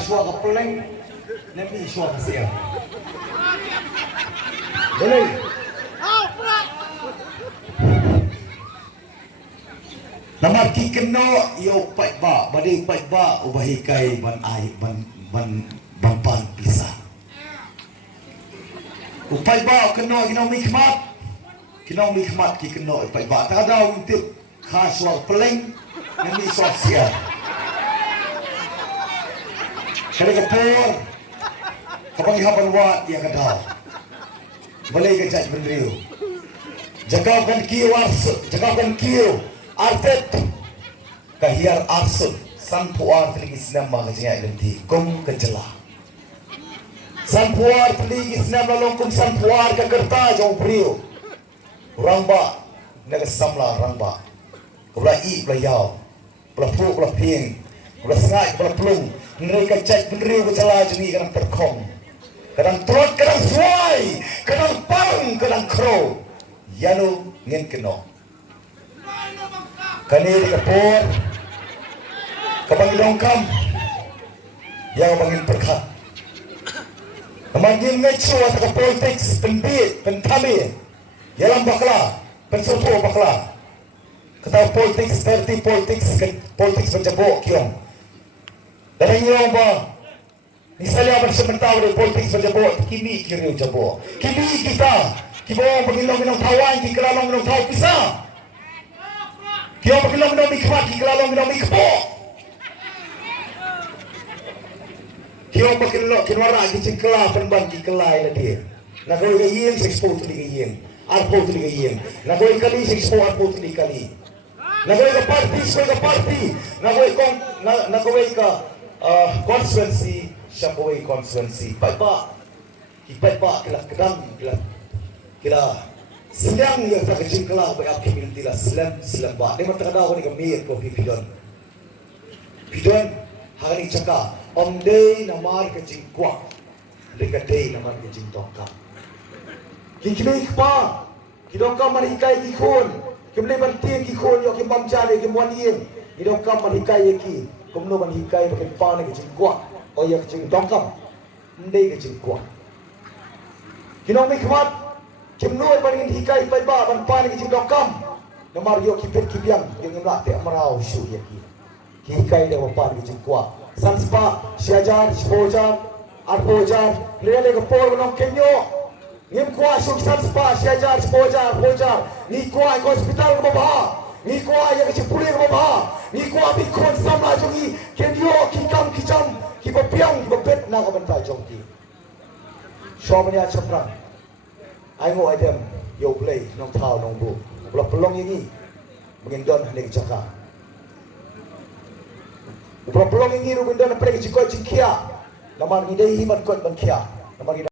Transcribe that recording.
Shwa ke Pylleng, nanti Shwa ke Syiar. Boleh? Nama ki kena yo pai ba, badai pai ba ubahi kai ban ai ban pan pisah. Upai ba kena kena mikmat. Kena mikmat ki kena upai ba. Tak ada untuk khas Shwa Pylleng, nanti Shwa Syiar. Kalau kepor, kapag ihapan wat yang kadal. Boleh kejat bendriu. Jagakan kiu artet kahiyar arsut san puar teligi sinam magajnya ilenti kum kejela. San puar teligi sinam lalong kum san puar ke kerta jauh beriu. Rangba naga samla rangba. Kepala i belayau, kepala pu kepala pieng, kepala sengai kepala pelung. Mereka cek bendriu kejela jadi kadang terkong, kadang trot, kadang suai, kadang pang, kadang crow. Yano ngin keno. Kanil kapor, kapang longkam, yang bangin perkat. Namangin ngecu atau politik penbit, pentami, yalam bakla, pensoto bakla. Kata politik seperti politik penjabok kiong. Dan yang ba, misalnya bersebentar dari politik penjabok, kini kiri jabok, kini kita. Kibong pagilong tawan, kikilalong minong tawag pisa. Kibong pagilong minong mikmat, kikilalong minong mikpo. Kibong pagilong, kinwara, kicingkala, penban, kikalay na dia. Nagoy kaying, sekspo tuli kaying. Arpo tuli kaying. Nagoy kali, sekspo, arpo tuli kali. Nagoy ka party, sekoy ka party. Nagoy ka constituency, siyamboy constituency. Paipa, kipaipa, kilakadang, kila sedang yang tak kecil kelah baik apa yang tidak selam bah. Dia mata kada orang ni kami ko pidon hari cakap day namar kecil kuat dekat day namar kecil tongkap. Kini apa? Kidongkap marikai kikun, kini banting kikun yo kimbam jari kimwan yin. Kidongkap marikai ki, kumno marikai pakai pan kecil kuat. Oh ya kecil tongkap, day kecil kuat. Kinong mikmat Kimnuan paling hikai pai ba ban pan ki jindokam nomar yo kipet kibiang yang imla te amarau Shuh ya ki hikai de pan ki jingkwa sanspa syajar spojar arpojar lele ko por no kenyo ngim kwa Shuh sanspa syajar spojar pojar ni kwa hospital ko ba ni kwa ya ki puli ko ba ni kwa bi kon samla jogi kenyo ki kam ki jam ki piang ki bet na ko ban ta jongki shomanya chapra ai ngồi dem yo play nong thao nong bu blok pelong yang ni mungkin don hendak cakap blok pelong yang ni mungkin don pergi cikoi cikia nama ni dei himan kot ban kia nama